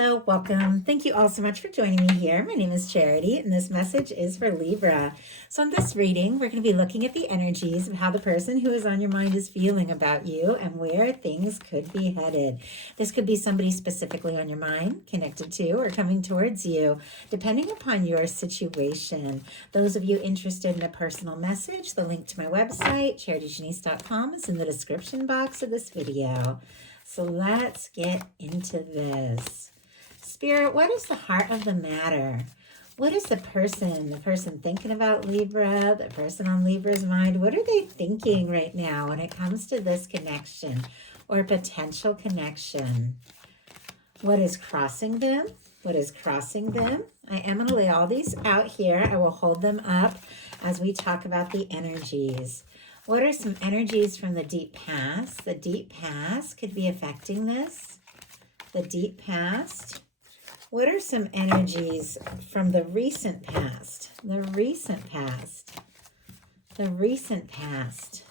Hello, welcome. Thank you all so much for joining me here. My name is Charity, and this message is for Libra. So, in this reading, we're going to be looking at the energies of how the person who is on your mind is feeling about you and where things could be headed. This could be somebody specifically on your mind, connected to, or coming towards you, depending upon your situation. Those of you interested in a personal message, the link to my website, charityjanice.com, is in the description box of this video. So let's get into this. Spirit, what is the heart of the matter? What is the person thinking about Libra, the person on Libra's mind? What are they thinking right now when it comes to this connection or potential connection? What is crossing them? What is crossing them? I am going to lay all these out here. I will hold them up as we talk about the energies. What are some energies from the deep past? The deep past could be affecting this. The deep past. What are some energies from the recent past? The recent past. The recent past.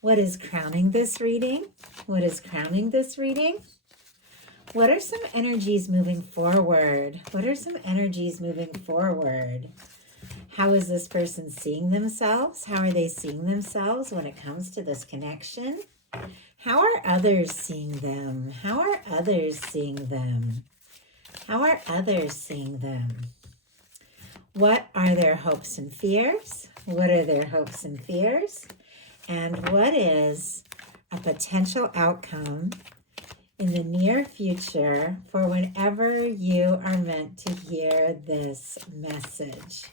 What is crowning this reading? What is crowning this reading? What are some energies moving forward? What are some energies moving forward? How is this person seeing themselves? How are they seeing themselves when it comes to this connection? How are others seeing them? How are others seeing them? How are others seeing them? What are their hopes and fears? What are their hopes and fears? And what is a potential outcome in the near future for whenever you are meant to hear this message?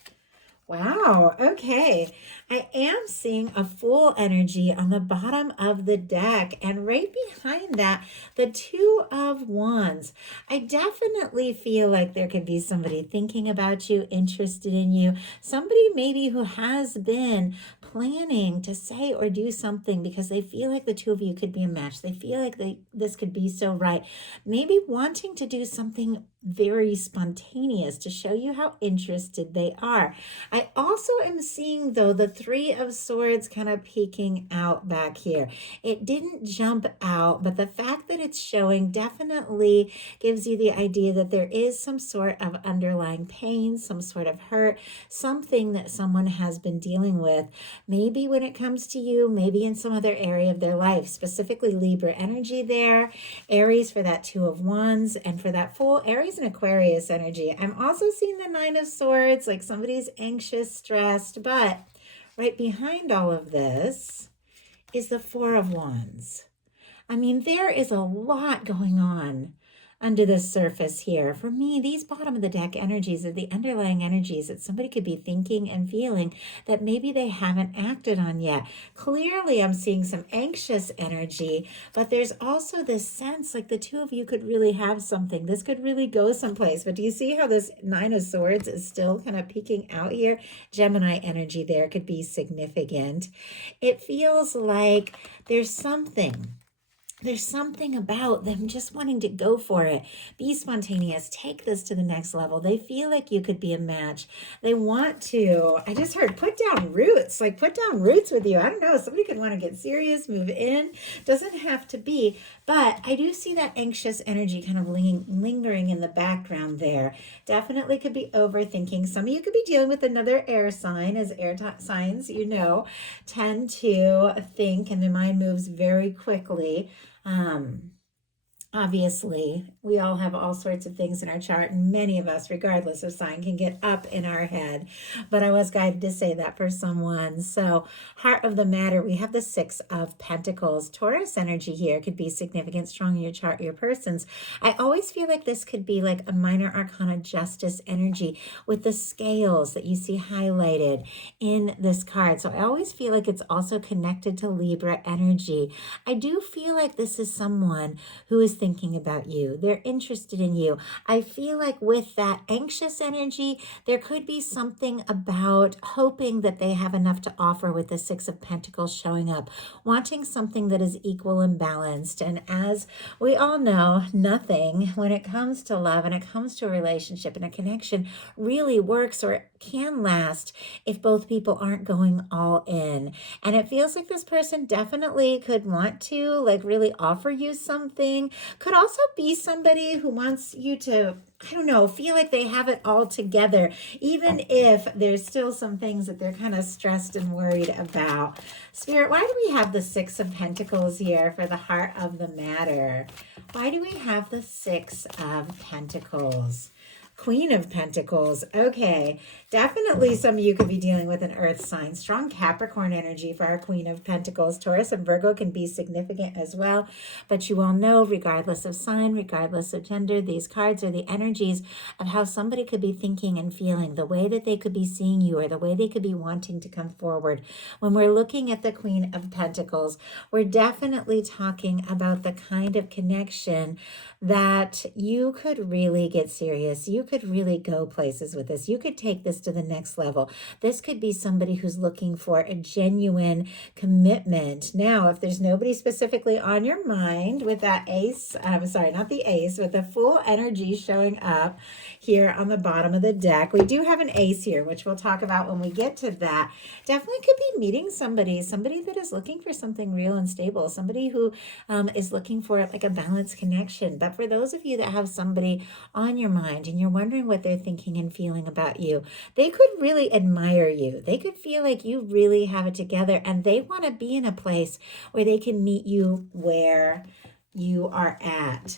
Wow, okay. I am seeing a Fool energy on the bottom of the deck, and right behind that, the Two of Wands. I definitely feel like there could be somebody thinking about you, interested in you, somebody maybe who has been planning to say or do something because they feel like the two of you could be a match. They feel like this could be so right. Maybe wanting to do something very spontaneous to show you how interested they are. I also am seeing, though, the Three of Swords kind of peeking out back here. It didn't jump out, but the fact that it's showing definitely gives you the idea that there is some sort of underlying pain, some sort of hurt, something that someone has been dealing with, maybe when it comes to you, maybe in some other area of their life, specifically Libra energy there, Aries for that Two of Wands, and for that Fool, Aries and Aquarius energy. I'm also seeing the Nine of Swords, like somebody's anxious, stressed, but right behind all of this is the Four of Wands. I mean, there is a lot going on under the surface here. For me, these bottom of the deck energies are the underlying energies that somebody could be thinking and feeling that maybe they haven't acted on yet. Clearly, I'm seeing some anxious energy, but there's also this sense like the two of you could really have something. This could really go someplace. But do you see how this Nine of Swords is still kind of peeking out here? Gemini energy there could be significant. It feels like there's something about them just wanting to go for it, be spontaneous, take this to the next level. They feel like you could be a match. They want to, I just heard put down roots, like put down roots with you. I don't know, somebody could want to get serious, move in. Doesn't have to be, but I do see that anxious energy kind of lingering in the background there. Definitely could be overthinking. Some of you could be dealing with another air sign, as air signs, tend to think and their mind moves very quickly. Obviously, we all have all sorts of things in our chart, and many of us, regardless of sign, can get up in our head. But I was guided to say that for someone. So, heart of the matter, we have the Six of Pentacles. Taurus energy here could be significant, strong in your chart, your person's. I always feel like this could be like a minor arcana justice energy with the scales that you see highlighted in this card. So, I always feel like it's also connected to Libra energy. I do feel like this is someone who is thinking about you. They're interested in you. I feel like with that anxious energy, there could be something about hoping that they have enough to offer with the Six of Pentacles showing up, wanting something that is equal and balanced. And as we all know, nothing when it comes to love and it comes to a relationship and a connection really works or can last if both people aren't going all in. And it feels like this person definitely could want to like really offer you something. Could also be somebody who wants you to, I don't know, feel like they have it all together, even if there's still some things that they're kind of stressed and worried about. Spirit, why do we have the Six of Pentacles here for the heart of the matter? Why do we have the Six of Pentacles? Queen of Pentacles. Okay, definitely some of you could be dealing with an earth sign. Strong Capricorn energy for our Queen of Pentacles. Taurus and Virgo can be significant as well. But you all know, regardless of sign, regardless of gender, these cards are the energies of how somebody could be thinking and feeling, the way that they could be seeing you or the way they could be wanting to come forward. When we're looking at the Queen of Pentacles, we're definitely talking about the kind of connection that you could really get serious. You could really go places with this. You could take this to the next level. This could be somebody who's looking for a genuine commitment. Now, if there's nobody specifically on your mind with that ace, I'm sorry, not the ace, with the full energy showing up here on the bottom of the deck, we do have an ace here, which we'll talk about when we get to that. Definitely could be meeting somebody that is looking for something real and stable, somebody who is looking for like a balanced connection. But for those of you that have somebody on your mind and you're wondering what they're thinking and feeling about you, they could really admire you. They could feel like you really have it together and they want to be in a place where they can meet you where you are at.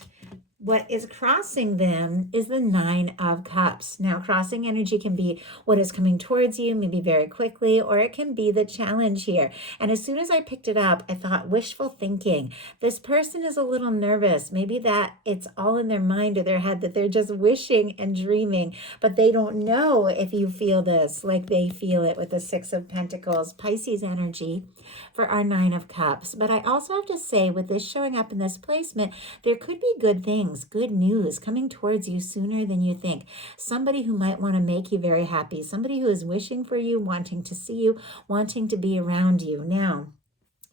What is crossing them is the Nine of Cups. Now, crossing energy can be what is coming towards you, maybe very quickly, or it can be the challenge here. And as soon as I picked it up, I thought wishful thinking. This person is a little nervous. Maybe that it's all in their mind or their head that they're just wishing and dreaming, but they don't know if you feel this like they feel it with the Six of Pentacles, Pisces energy for our Nine of Cups. But I also have to say, with this showing up in this placement, there could be good things, good news coming towards you sooner than you think. Somebody who might want to make you very happy, somebody who is wishing for you, wanting to see you, wanting to be around you. Now,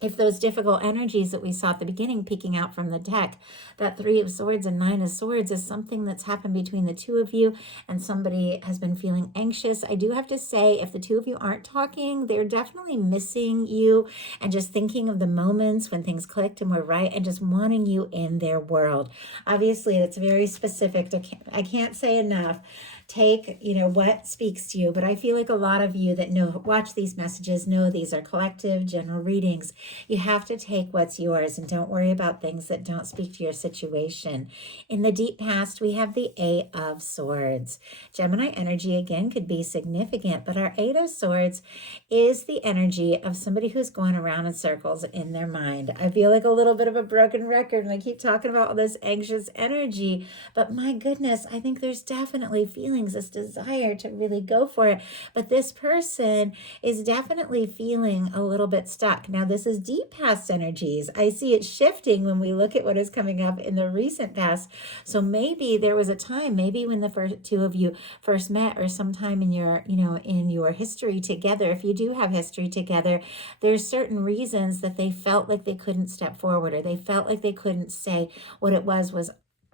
if those difficult energies that we saw at the beginning peeking out from the deck, that Three of Swords and Nine of Swords is something that's happened between the two of you and somebody has been feeling anxious. I do have to say, if the two of you aren't talking, they're definitely missing you and just thinking of the moments when things clicked and were right and just wanting you in their world. Obviously, it's very specific. I can't say enough. Take, what speaks to you. But I feel like a lot of you that watch these messages know these are collective general readings. You have to take what's yours and don't worry about things that don't speak to your situation. In the deep past, we have the Eight of Swords. Gemini energy, again, could be significant, but our Eight of Swords is the energy of somebody who's going around in circles in their mind. I feel like a little bit of a broken record and I keep talking about all this anxious energy, but my goodness, I think there's definitely feelings, this desire to really go for it. But this person is definitely feeling a little bit stuck. Now, this is deep past energies. I see it shifting when we look at what is coming up in the recent past. So maybe there was a time, maybe when the first two of you first met or sometime in your, in your history together, if you do have history together, there's certain reasons that they felt like they couldn't step forward or they felt like they couldn't say what it was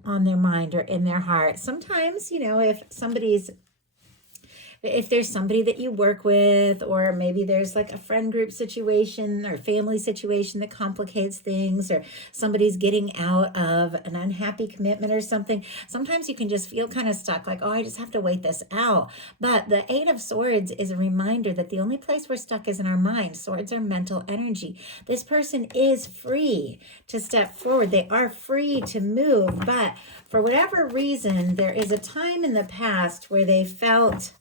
on their mind or in their heart. Sometimes, if there's somebody that you work with, or maybe there's like a friend group situation or family situation that complicates things, or somebody's getting out of an unhappy commitment or something, sometimes you can just feel kind of stuck, like, oh, I just have to wait this out. But the Eight of Swords is a reminder that the only place we're stuck is in our mind. Swords are mental energy. This person is free to step forward. They are free to move, but for whatever reason, there is a time in the past where they felt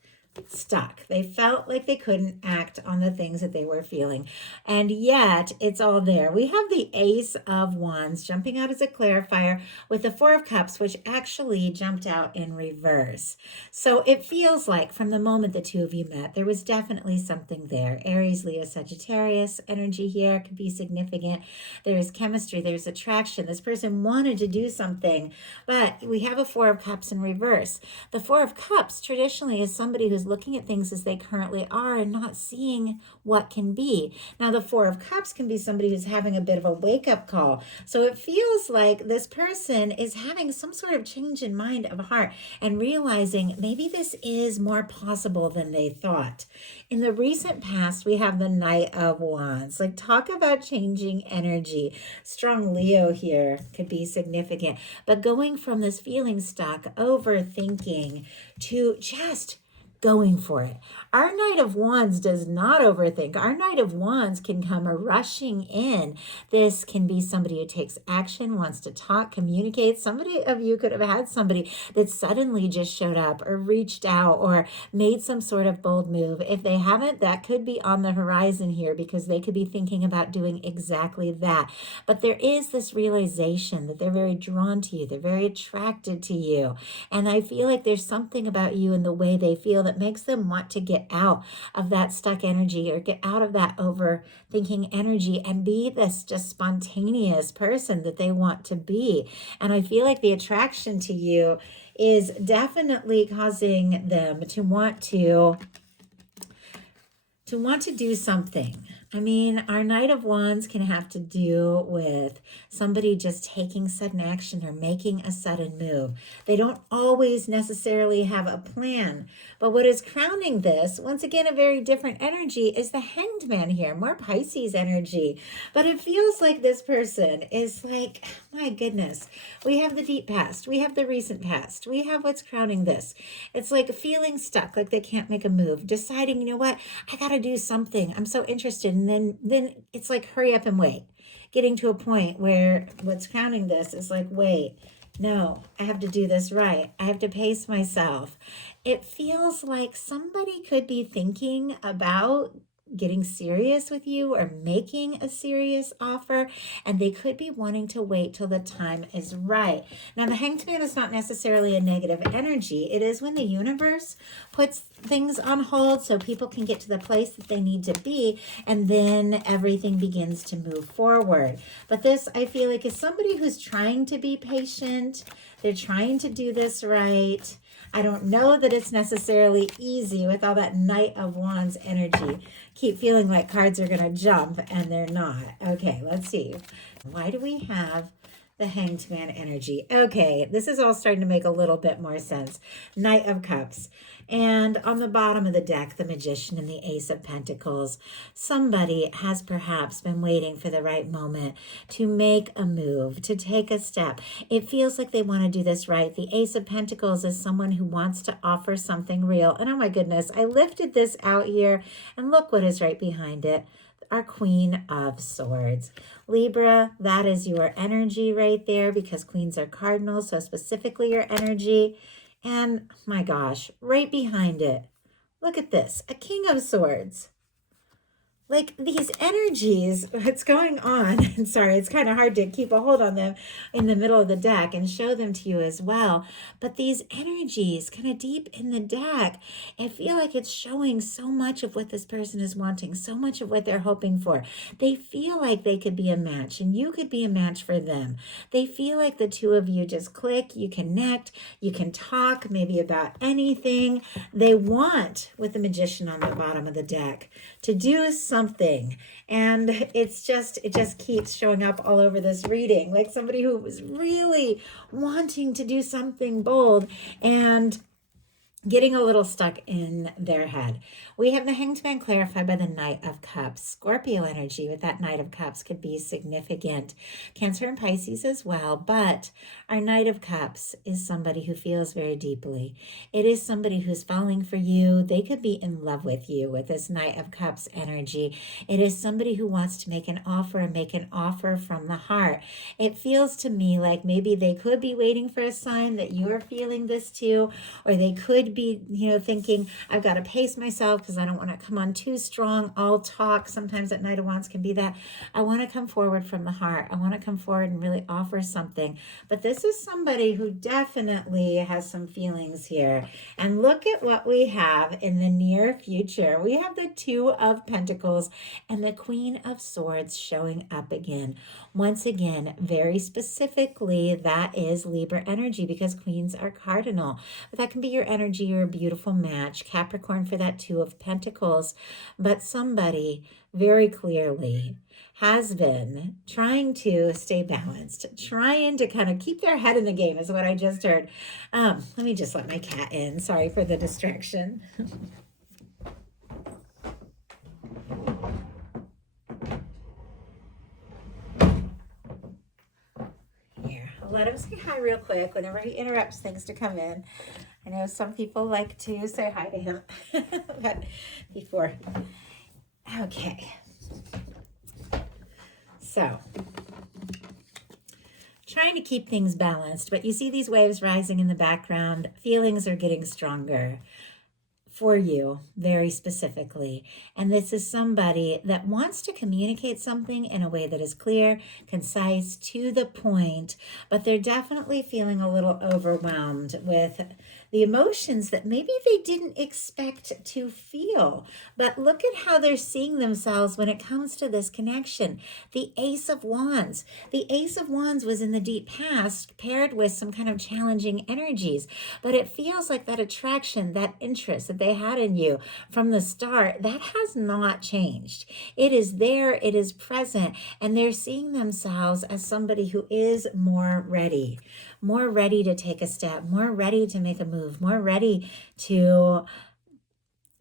stuck. They felt like they couldn't act on the things that they were feeling. And yet it's all there. We have the Ace of Wands jumping out as a clarifier with the Four of Cups, which actually jumped out in reverse. So it feels like from the moment the two of you met, there was definitely something there. Aries, Leo, Sagittarius energy here could be significant. There's chemistry, there's attraction. This person wanted to do something, but we have a Four of Cups in reverse. The Four of Cups traditionally is somebody who's is looking at things as they currently are and not seeing what can be. Now, the Four of Cups can be somebody who's having a bit of a wake-up call. So it feels like this person is having some sort of change in mind of heart and realizing maybe this is more possible than they thought. In the recent past, we have the Knight of Wands. Like, talk about changing energy. Strong Leo here could be significant. But going from this feeling stuck, overthinking, to just going for it. Our Knight of Wands does not overthink. Our Knight of Wands can come rushing in. This can be somebody who takes action, wants to talk, communicate. Somebody of you could have had somebody that suddenly just showed up or reached out or made some sort of bold move. If they haven't, that could be on the horizon here because they could be thinking about doing exactly that. But there is this realization that they're very drawn to you. They're very attracted to you. And I feel like there's something about you and the way they feel that makes them want to get out of that stuck energy or get out of that overthinking energy and be this just spontaneous person that they want to be. And I feel like the attraction to you is definitely causing them to want to do something. I mean, our Knight of Wands can have to do with somebody just taking sudden action or making a sudden move. They don't always necessarily have a plan. But what is crowning this, once again, a very different energy, is the Hanged Man here, more Pisces energy. But it feels like this person is like, my goodness, we have the deep past, we have the recent past, we have what's crowning this. It's like feeling stuck, like they can't make a move, deciding, you know what, I got to do something. I'm so interested. And then it's like, hurry up and wait. Getting to a point where what's crowning this is like, wait, no, I have to do this right. I have to pace myself. It feels like somebody could be thinking about getting serious with you or making a serious offer, and they could be wanting to wait till the time is right. Now, the Hanged Man is not necessarily a negative energy. It is when the universe puts things on hold so people can get to the place that they need to be, and then everything begins to move forward. But this, I feel like, is somebody who's trying to be patient. They're trying to do this right. I don't know that it's necessarily easy with all that Knight of Wands energy. Keep feeling like cards are going to jump, and they're not. Okay, let's see. Why do we have the Hanged Man energy? Okay, this is all starting to make a little bit more sense. Knight of Cups. And on the bottom of the deck, the Magician and the Ace of Pentacles. Somebody has perhaps been waiting for the right moment to make a move, to take a step. It feels like they want to do this right. The Ace of Pentacles is someone who wants to offer something real. And oh my goodness, I lifted this out here, and look what is right behind it. Our Queen of Swords. Libra, that is your energy right there because queens are cardinals, so specifically your energy. And my gosh, right behind it, look at this, a King of Swords. Like these energies, what's going on, and sorry, it's kind of hard to keep a hold on them in the middle of the deck and show them to you as well. But these energies kind of deep in the deck, I feel like it's showing so much of what this person is wanting, so much of what they're hoping for. They feel like they could be a match and you could be a match for them. They feel like the two of you just click, you connect, you can talk maybe about anything. They want, with the Magician on the bottom of the deck, to do something, and it just keeps showing up all over this reading, like somebody who was really wanting to do something bold and getting a little stuck in their head. We have the Hanged Man clarified by the Knight of Cups. Scorpio energy with that Knight of Cups could be significant. Cancer and Pisces as well, but our Knight of Cups is somebody who feels very deeply. It is somebody who's falling for you. They could be in love with you with this Knight of Cups energy. It is somebody who wants to make an offer and make an offer from the heart. It feels to me like maybe they could be waiting for a sign that you're feeling this too, or they could be, thinking, I've got to pace myself because I don't want to come on too strong. I'll talk. Sometimes that Knight of Wands can be that. I want to come forward from the heart. I want to come forward and really offer something. But this is somebody who definitely has some feelings here. And look at what we have in the near future. We have the Two of Pentacles and the Queen of Swords showing up again. Once again, very specifically, that is Libra energy because queens are cardinal. But that can be your energy energy, you're a beautiful match. Capricorn for that Two of Pentacles. But somebody very clearly has been trying to stay balanced, trying to kind of keep their head in the game is what I just heard. Let me just let my cat in. Sorry for the distraction. Here, I'll let him say hi real quick whenever he interrupts things to come in. I know some people like to say hi to him, but before. Okay. So, trying to keep things balanced, but you see these waves rising in the background. Feelings are getting stronger for you very specifically. And this is somebody that wants to communicate something in a way that is clear, concise, to the point, but they're definitely feeling a little overwhelmed with the emotions that maybe they didn't expect to feel. But look at how they're seeing themselves when it comes to this connection. The Ace of Wands. The Ace of Wands was in the deep past paired with some kind of challenging energies, but it feels like that attraction, that interest that they had in you from the start, that has not changed. It is there, it is present, and they're seeing themselves as somebody who is more ready to take a step, more ready to make a move, more ready to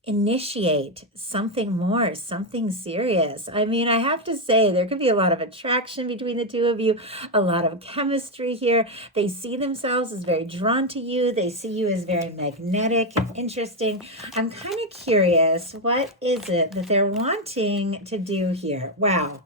initiate something more, something serious. I mean, I have to say, there could be a lot of attraction between the two of you, a lot of chemistry here. They see themselves as very drawn to you. They see you as very magnetic and interesting. I'm kind of curious, what is it that they're wanting to do here? Wow.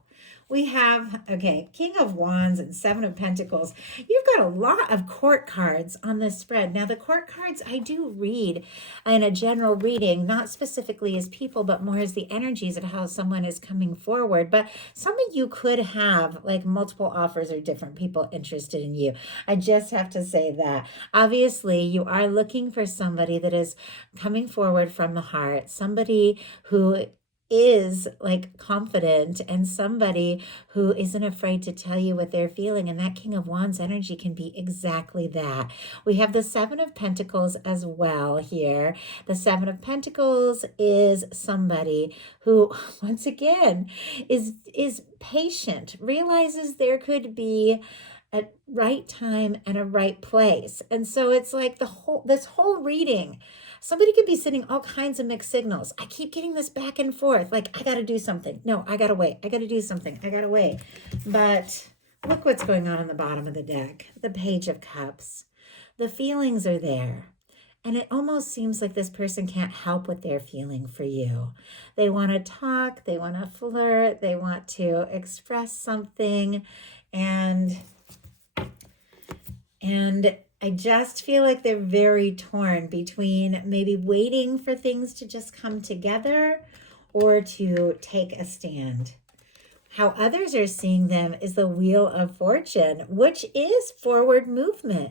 We have, okay, King of Wands and Seven of Pentacles. You've got a lot of court cards on this spread. Now, the court cards I do read in a general reading, not specifically as people, but more as the energies of how someone is coming forward. But some of you could have like multiple offers or different people interested in you. I just have to say that. Obviously, you are looking for somebody that is coming forward from the heart, somebody who is like confident and somebody who isn't afraid to tell you what they're feeling. And that King of Wands energy can be exactly that. We have the Seven of Pentacles as well here. The Seven of Pentacles is somebody who, once again, is patient, realizes there could be a right time and a right place. And so it's like this whole reading, somebody could be sending all kinds of mixed signals. I keep getting this back and forth. Like, I got to do something. No, I got to wait. I got to do something. I got to wait. But look what's going on the bottom of the deck. The Page of Cups. The feelings are there. And it almost seems like this person can't help what they're feeling for you. They want to talk. They want to flirt. They want to express something. And I just feel like they're very torn between maybe waiting for things to just come together or to take a stand. How others are seeing them is the Wheel of Fortune, which is forward movement.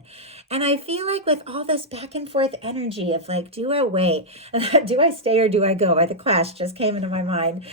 And I feel like with all this back and forth energy of like, do I wait? Do I stay or do I go? The Clash just came into my mind.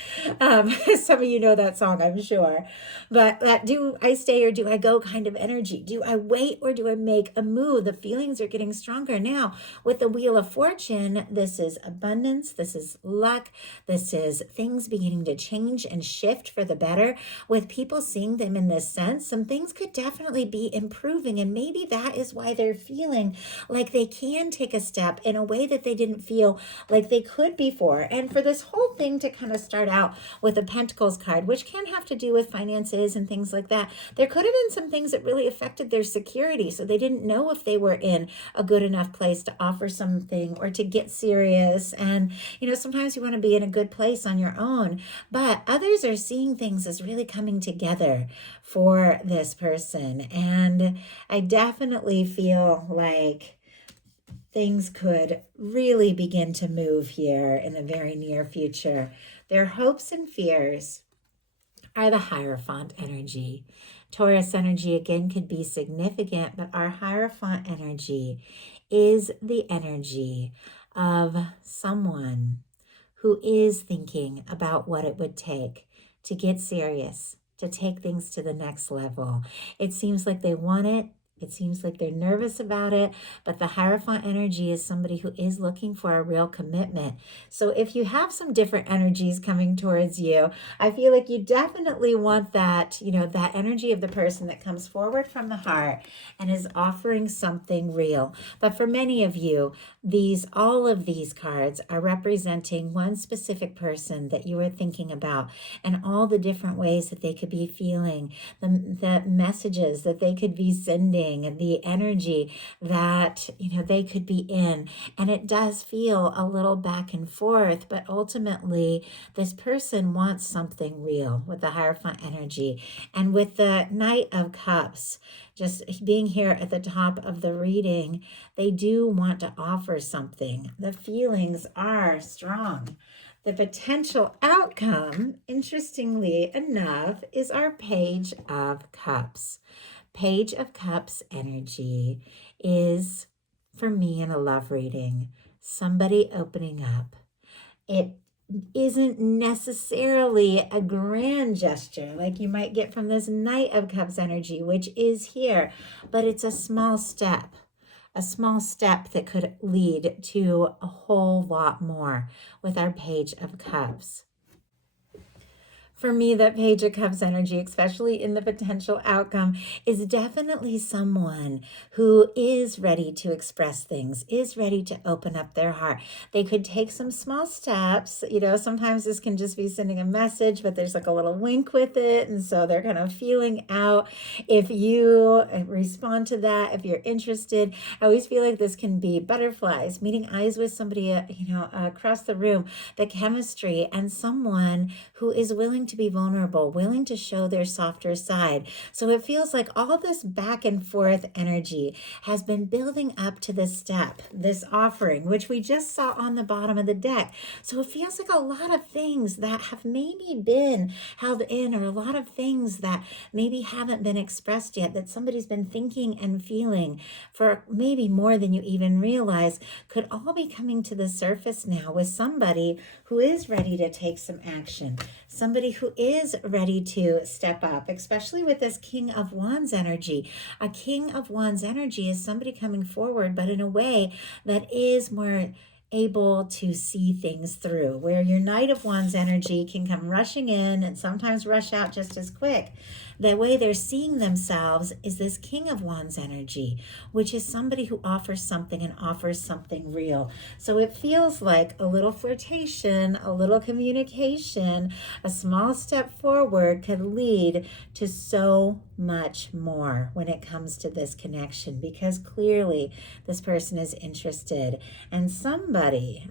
Some of you know that song, I'm sure. But that do I stay or do I go kind of energy. Do I wait or do I make a move? The feelings are getting stronger. Now, with the Wheel of Fortune, this is abundance. This is luck. This is things beginning to change and shift for the better. With people seeing them in this sense, some things could definitely be improving. And maybe that is why they're feeling like they can take a step in a way that they didn't feel like they could before. And for this whole thing to kind of start out with the Pentacles card, which can have to do with finances and things like that, there could have been some things that really affected their security. So they didn't know if they were in a good enough place to offer something or to get serious. And, you know, sometimes you want to be in a good place on your own, but others are seeing things as really coming together for this person. And I definitely feel like things could really begin to move here in the very near future. Their hopes and fears are the Hierophant energy. Taurus energy again could be significant, but our Hierophant energy is the energy of someone who is thinking about what it would take to get serious, to take things to the next level. It seems like they want it. It seems like they're nervous about it, but the Hierophant energy is somebody who is looking for a real commitment. So if you have some different energies coming towards you, I feel like you definitely want that, that energy of the person that comes forward from the heart and is offering something real. But for many of you, all of these cards are representing one specific person that you are thinking about and all the different ways that they could be feeling, the messages that they could be sending, and the energy that they could be in. And it does feel a little back and forth, but ultimately this person wants something real with the Hierophant energy. And with the Knight of Cups just being here at the top of the reading, they do want to offer something. The feelings are strong. The potential outcome, interestingly enough, is our Page of Cups. Page of Cups energy is, for me in a love reading, somebody opening up. It isn't necessarily a grand gesture like you might get from this Knight of Cups energy, which is here, but it's a small step that could lead to a whole lot more with our Page of Cups. For me, that Page of Cups energy, especially in the potential outcome, is definitely someone who is ready to express things, is ready to open up their heart. They could take some small steps. Sometimes this can just be sending a message, but there's like a little wink with it. And so they're kind of feeling out if you respond to that, if you're interested. I always feel like this can be butterflies, meeting eyes with somebody, across the room, the chemistry, and someone who is willing to be vulnerable, willing to show their softer side. So it feels like all this back and forth energy has been building up to this step, this offering, which we just saw on the bottom of the deck. So it feels like a lot of things that have maybe been held in, or a lot of things that maybe haven't been expressed yet, that somebody's been thinking and feeling for maybe more than you even realize, could all be coming to the surface now with somebody who is ready to take some action, somebody who is ready to step up, especially with this King of Wands energy. A King of Wands energy is somebody coming forward, but in a way that is more able to see things through, where your Knight of Wands energy can come rushing in and sometimes rush out just as quick. The way they're seeing themselves is this King of Wands energy, which is somebody who offers something and offers something real. So it feels like a little flirtation, a little communication, a small step forward could lead to so much more when it comes to this connection, because clearly this person is interested. And somebody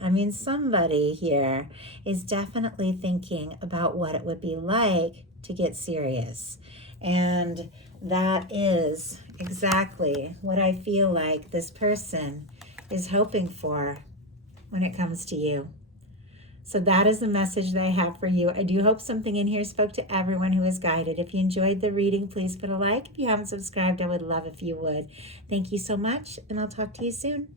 here is definitely thinking about what it would be like to get serious. And that is exactly what I feel like this person is hoping for when it comes to you. So that is the message that I have for you. I do hope something in here spoke to everyone who is guided. If you enjoyed the reading, please put a like. If you haven't subscribed, I would love if you would. Thank you so much, and I'll talk to you soon.